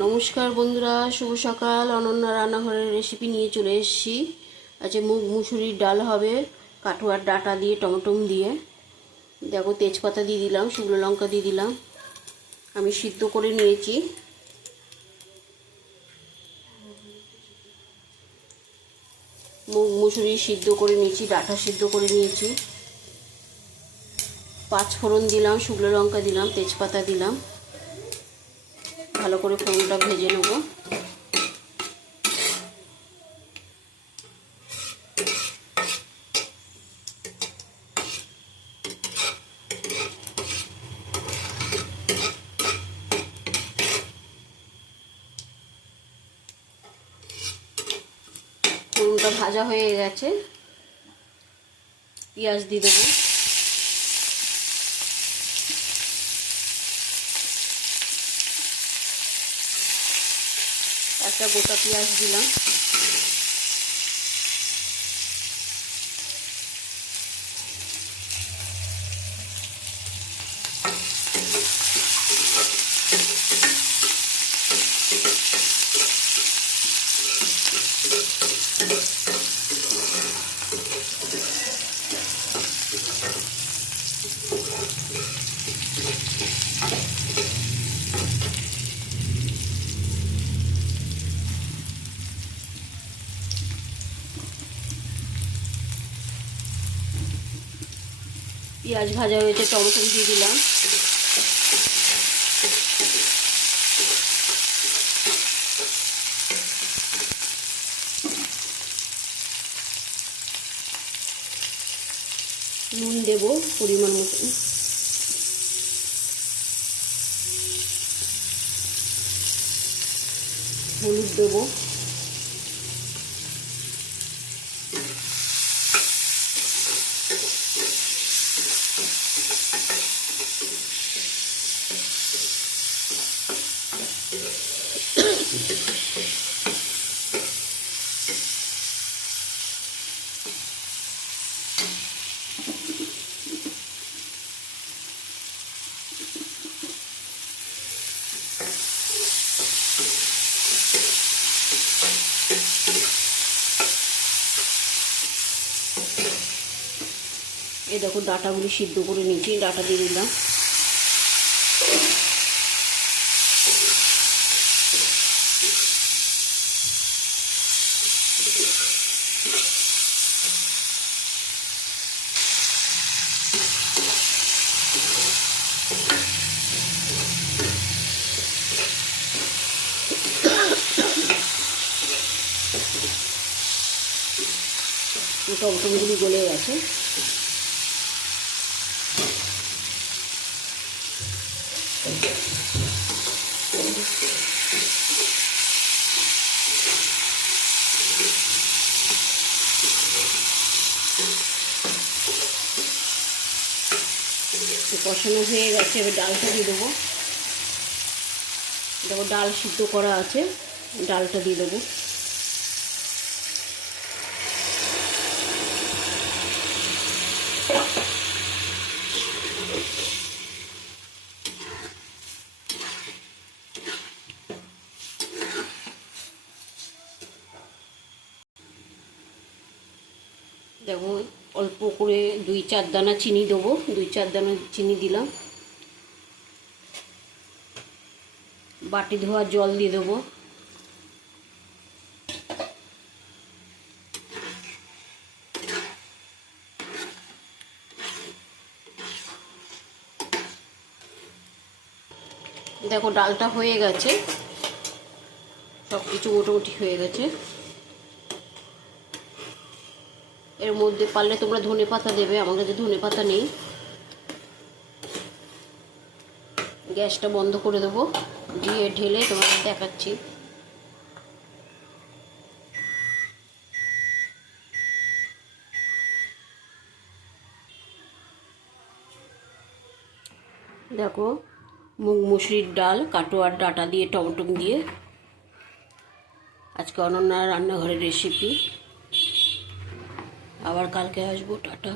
নমস্কার বন্ধুরা, শুভ সকাল। অনন্যা রান্নাঘরের রেসিপি নিয়ে চলে এসেছি। আজকে মুসুরির ডাল হবে কাঠুয়ার ডাঁটা দিয়ে, টমেটো দিয়ে। দেখো, তেজপাতা দিয়ে দিলাম, শুকনো লঙ্কা দিয়ে দিলাম। আমি সিদ্ধ করে নিয়েছি। মুসুরি সিদ্ধ করে নিয়েছি, ডাঁটা সিদ্ধ করে নিয়েছি। 5 ফোড়ন দিলাম, শুকনো লঙ্কা দিলাম, তেজপাতা দিলাম। ভালো করে ফোড়নটা ভেজে নেব। ফোড়নটা ভাজা হয়ে গেছে, পেঁয়াজ দিয়ে দেবো। একটা গোটা পেঁয়াজ দিলাম। পেঁয়াজ ভাজা হয়েছে, টমেটো দিয়ে দিলাম। নুন দেব পরিমাণ মতো। হলুদ দেবো। এই দেখো, ডাঁটাগুলি সিদ্ধ করে নিয়েছি, ডাঁটা দিয়ে দিলাম। টমেটোগুলি গলে গেছে। কষানো হয়ে গেছে, এবার ডালটা দিয়ে দেবো। দেখো, ডাল সিদ্ধ করা আছে, ডালটা দিয়ে দেবো। দেখো, অল্প করে 2-4 দানা চিনি দেবো। 2-4 দানা চিনি দিলাম। বাটি ধোয়া জল দিয়ে দেবো। দেখো, ডালটা হয়ে গেছে, সব কিছু মোটামুটি হয়ে গেছে। এর মধ্যে পারলে তোমরা ধনেপাতা দেবে, আমার কাছে ধনেপাতা নেই। গ্যাসটা বন্ধ করে দেবো, দিয়ে ঢেলে তোমাদের দেখাচ্ছি। দেখো, মুসুরির ডাল কাটোয়ার ডাঁটা দিয়ে, টমেটো দিয়ে আজকে অনন্যা রান্নাঘরের রেসিপি। আবার কালকে আসবো। টাটা।